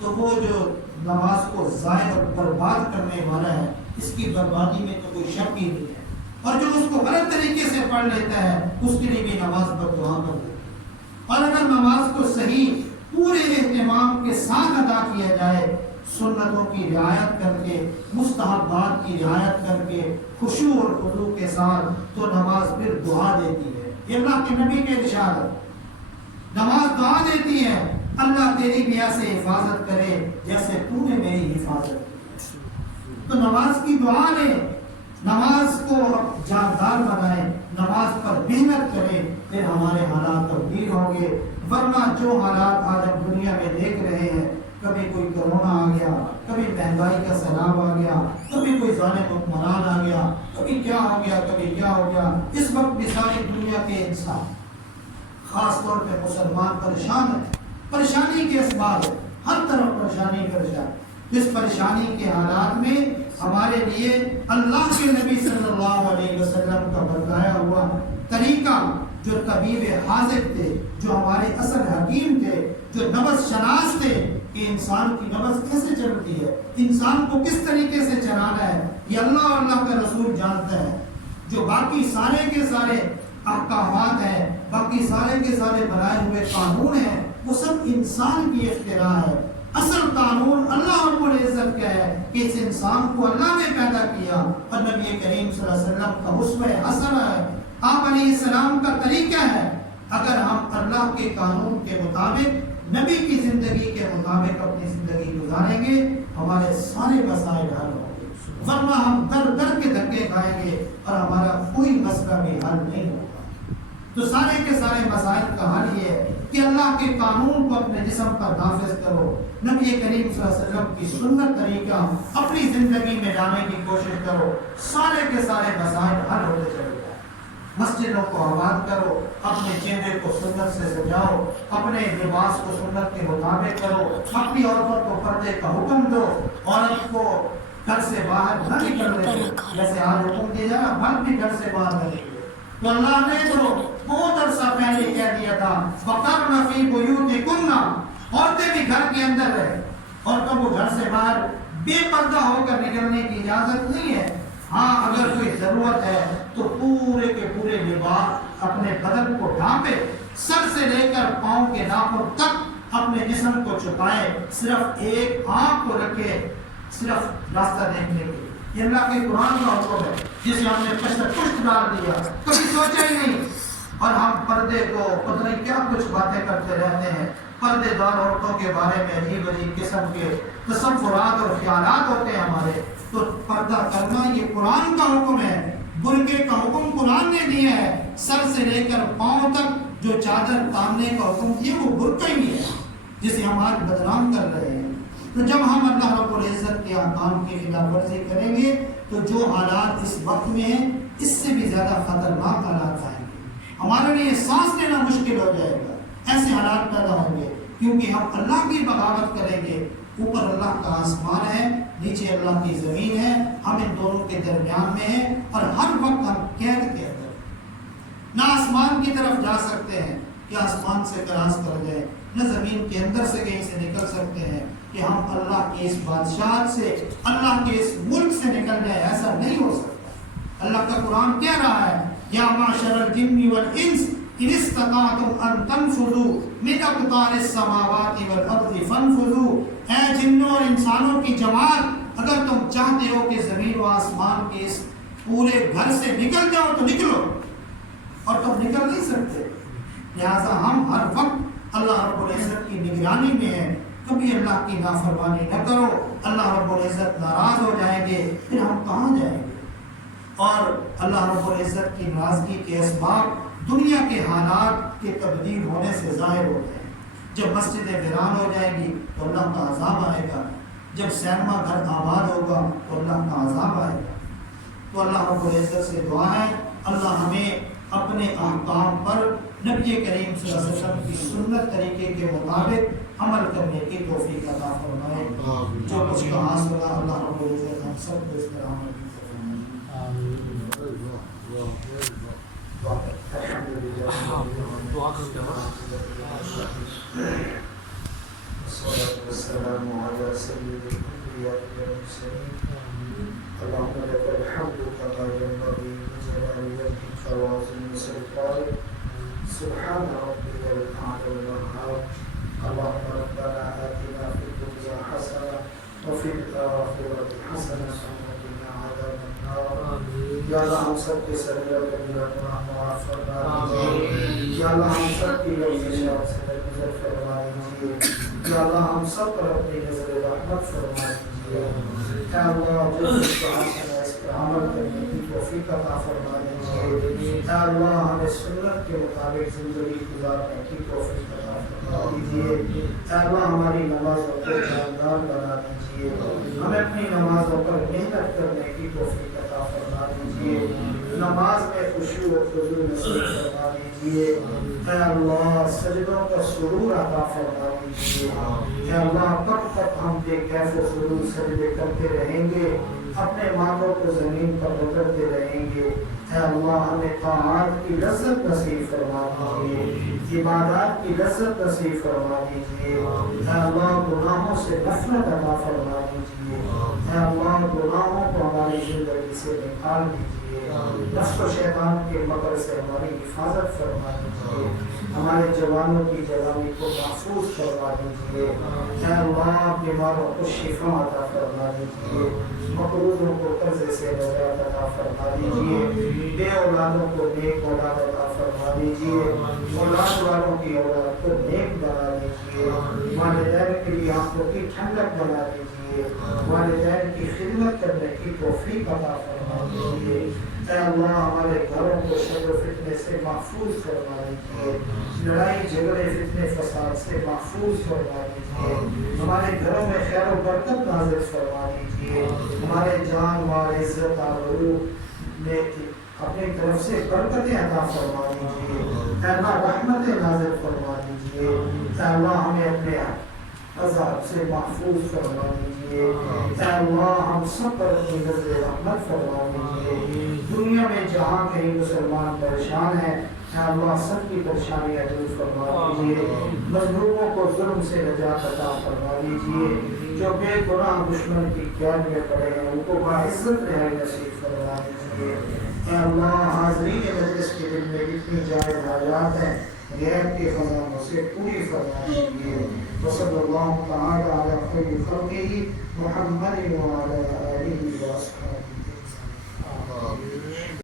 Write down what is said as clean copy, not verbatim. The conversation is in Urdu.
تو وہ جو نماز کو ضائع اور برباد کرنے والا ہے، اس کی بربادی میں تو کوئی شک ہی نہیں ہے، اور جو اس کو غلط طریقے سے پڑھ لیتا ہے اس کے لیے بھی نماز بددعا کر دیتی ہے۔ اور اگر نماز کو صحیح پورے اہتمام کے ساتھ ادا کیا جائے، سنتوں کی رعایت کر کے، مستحبات کی رعایت کر کے، خشوع اور خضوع کے ساتھ، تو نماز پھر دعا دیتی ہے۔ یہ اللہ کے نبی کے ارشاد ہے، نماز دعا دیتی ہے، اللہ تیری بھی ایسے حفاظت کرے جیسے تو نے میری حفاظت کی۔ تو نماز کی دعا لیں، نماز کو جاندار بنائیں، نماز پر محنت کریں، پھر ہمارے حالات تبدیل ہوں گے۔ ورنہ جو حالات آج ہم دنیا میں دیکھ رہے ہیں، کبھی کوئی کرونا آ گیا، کبھی مہنگائی کا سیلاب آ گیا، کبھی کوئی ظالم حکمران آ گیا، کبھی کیا ہو گیا، کبھی کیا ہو گیا۔ اس وقت بھی ساری دنیا کے انسان، خاص طور پہ مسلمان، پریشان ہیں، پریشانی کے اسباب ہے، ہر طرف پریشانی پریشانی۔ اس پریشانی کے حالات میں ہمارے لیے اللہ کے نبی صلی اللہ علیہ وسلم کا بتایا ہوا طریقہ، جو طبیب حاذق تھے، جو ہمارے اصل حکیم تھے، جو نبض شناس تھے، کہ انسان کی نبض کیسے چلتی ہے، انسان کو کس طریقے سے چلانا ہے، یہ اللہ اور اللہ کا رسول جانتا ہے۔ جو باقی سارے کے سارے احکامات ہیں، باقی سارے کے سارے بنائے ہوئے قانون ہیں، وہ سب انسان کی اختراع ہے۔ اصل قانون اللہ رب العزت کا ہے کہ اس انسان کو اللہ نے پیدا کیا، اور نبی کریم صلی اللہ علیہ وسلم کا اسوہ حسنہ ہے، آپ علیہ السلام کا طریقہ ہے۔ اگر ہم اللہ کے قانون کے مطابق، نبی کی زندگی کے مطابق اپنی زندگی گزاریں گے، ہمارے سارے مسائل حل ہوں گے، ورنہ ہم در در کے دھکے کھائیں گے اور ہمارا کوئی مسئلہ بھی حل نہیں ہوگا۔ تو سارے کے سارے مسائل کا حل یہ ہے کہ اللہ کے قانون کو اپنے جسم پر نافذ کرو، نبی کریم صلی اللہ علیہ وسلم کی سنت طریقہ اپنی زندگی میں لانے کی کوشش کرو، سارے کے سارے مسائل حل ہوتے چلے جائیں۔ مسجدوں کو آباد کرو، اپنے چہرے کو سنت سے سجاؤ، اپنے لباس کو سنت کے مطابق کرو، اپنی عورتوں کو پردے کا حکم دو، عورت کو گھر سے باہر نہ نکلنے دو، جیسے آج حکم دیا جائے مرد بھی گھر سے باہر نہ نکلے۔ تو اللہ نے تو بہت عرصہ پہلے کہہ دیا تھا وَقَرْنَ فِي بُيُوتِكُنَّ، عورتیں بھی گھر کے اندر رہے، عورتوں کو گھر سے باہر بے پردہ ہو کر نکلنے کی اجازت نہیں ہے۔ ہاں اگر کوئی ضرورت ہے تو پورے کے پورے لباس اپنے بدن کو ڈھانپے، سر سے لے کر پاؤں کے ناخن تک اپنے جسم کو چھپائے، صرف ایک آنکھ کو رکھے صرف راستہ دیکھنے کے لیے۔ یہ اللہ کے قرآن کا حکم ہے جسے ہم نے پشت ڈال دیا، کبھی سوچا ہی نہیں، اور ہم پردے کو پتہ نہیں کیا کچھ باتیں کرتے رہتے ہیں۔ پردے دار عورتوں کے بارے میں عجیب عجیب قسم کے تصورات اور خیالات ہوتے ہیں ہمارے۔ تو پردہ کرنا یہ قرآن کا حکم ہے، برقعے کا حکم قرآن نے دیا ہے، سر سے لے کر پاؤں تک جو چادر تاننے کا حکم دیا وہ برقع ہی ہے جسے ہم آج بدنام کر رہے ہیں۔ تو جب ہم اللہ رب العزت کے احکام کی خلاف ورزی کریں گے تو جو حالات اس وقت میں ہیں اس سے بھی زیادہ خطرناک حالات آئیں گے، ہمارے لیے سانس لینا مشکل ہو جائے گا، ایسے حالات پیدا ہوں گے، کیونکہ ہم اللہ کی بغاوت کریں گے۔ اوپر اللہ کا آسمان ہے، نیچے اللہ کی زمین ہے، ہم ان دونوں کے درمیان میں ہیں، اور ہر وقت ہم قید کے اندر نہ آسمان کی طرف جا سکتے ہیں کہ آسمان سے کراس کر جائے، نہ زمین کے اندر سے کہیں سے نکل سکتے ہیں کہ ہم اللہ کی اس بادشاہت سے، اللہ کے اس ملک سے نکل جائے، ایسا نہیں ہو سکتا۔ اللہ کا قرآن کہہ رہا ہے یا معشر الجن والانس ان استطعتم ان تنفذوا من اقطار السماوات والارض فانفذوا، اے جنوں اور انسانوں کی جماعت، اگر تم چاہتے ہو کہ زمین و آسمان کے اس پورے گھر سے نکل جاؤ تو نکلو، اور تم نکل نہیں سکتے۔ لہذا ہم ہر وقت اللہ رب العزت کی نگرانی میں ہیں، کبھی اللہ کی نافرمانی نہ کرو، اللہ رب العزت ناراض ہو جائیں گے، پھر ہم کہاں جائیں گے؟ اور اللہ رب العزت کی ناراضگی کے اسباب دنیا کے حالات کے تبدیل ہونے سے ظاہر ہوتے ہیں۔ جب مسجدیں ویران ہو جائیں گی تو اللہ کا عذاب آئے گا، جب سینما گھر آباد ہوگا تو اللہ کا عذاب آئے گا۔ تو اللہ رب العزت سے دعا ہے اللہ ہمیں اپنے احکام پر نبی کریم صلی اللہ علیہ وسلم کی سنت طریقے کے مطابق عمل کرنے کی توفیق عطا فرمائے۔ جو کچھ کہا سنا اللہ رب العزت ہم سب کو اس پر عمل کی دعا والسلام على سيد الأنبياء والمرسلين اللهم لك الحمد كما ينبغي لجلال وجهك وعظيم سلطانك سبحان ربي الأعلى والوهاب اللهم ربنا آتنا في الدنيا حسنة وفي الآخرة حسنة وقنا عذاب النار یا اللہ ہم سب کے سبیل کبیرہ گناہ معاف فرما دیجیے یا اللہ ہم سب کی لفظ شاعر سے درگزر فرما دیجیے یا اللہ ہم سب پر اپنی نظر رحمت فرما دیجیے اے اللہ جو کچھ حاصل ہے اس پر عمل کرنے کی توفیق عطا فرما دیجیے اے اللہ ہمیں سنت کے مطابق زندگی گزارنے کی توفیق عطا فرما دیجیے اے اللہ ہماری نمازوں کو جاندار بنا دیجیے ہمیں اپنی نمازوں پر محنت کرنے کی توفیق عطا فرما دیجیے نماز میں خشوع و خضوع نصیب فرما دیجیے اے اللہ سجدوں کا سرور عطا فرما دیجیے اے اللہ کب تک ہم بے کیف و سرور سجدے کرتے رہیں گے اپنے ماتھوں کو زمین پر رگڑتے رہیں گے اے اللہ ہمیں طاعات کی لذت نصیب فرما دیجیے عبادات کی لذت نصیب فرما دیجیے اے اللہ گناہوں سے نفرت عطا فرما دیجیے اے اللہ گناہوں کو ہماری زندگی سے نکال دیجیے نفس و شیطان کے مکر سے ہماری حفاظت فرما دیجیے ہمارے جوانوں کی جوانی کو محفوظ فرما دیجیے اے اللہ بیماروں کو شفا عطا فرما دیجیے مقروضوں کو قرضے سے نجات عطا فرما دیجیے بے اولادوں کو نیک اولاد عطا فرما دیجیے اولاد والوں کی اولاد کو نیک بنا دیجیے والدین کے لیے آنکھوں کی ٹھنڈک بنا دیجیے والدین کی خدمت کرنے کی توفیق عطا فرما دیجیے اے اللہ ہمارے گھروں کو شر و فتنے سے محفوظ فرما دیجیے لڑائی جھگڑے فتنے فساد سے محفوظ فرما دیجیے ہمارے گھروں میں خیر و برکت نازل فرما دیجیے ہمارے جان مال عزت آبرو میں اپنی طرف سے برکتیں عطا فرما دیجیے اے اللہ رحمتیں نازل فرما دیجیے اے اللہ ہمیں اپنے عذاب سے محفوظ فرما دیجیے اے اللہ ہم سب پر اپنی نظر رحمت فرما دیجیے دنیا میں جہاں کہیں مسلمان پریشان ہیں اے اللہ سب کی پریشانیاں دور فرما دیجیے مظلوموں کو ظلم سے نجات عطا فرما دیجیے جو بے گناہ دشمن کی قید میں پڑے ہیں ان کو باعزت رہائی نصیب فرما دیجیے اے اللہ حاضرین مجلس کے دل میں جتنی جائز حاجات ہیں غیب کے خزانوں سے پوری فرما دیجیے وصلی اللہ تعالی علی خیر خلقہ محمد وعلی آلہ وصحبہ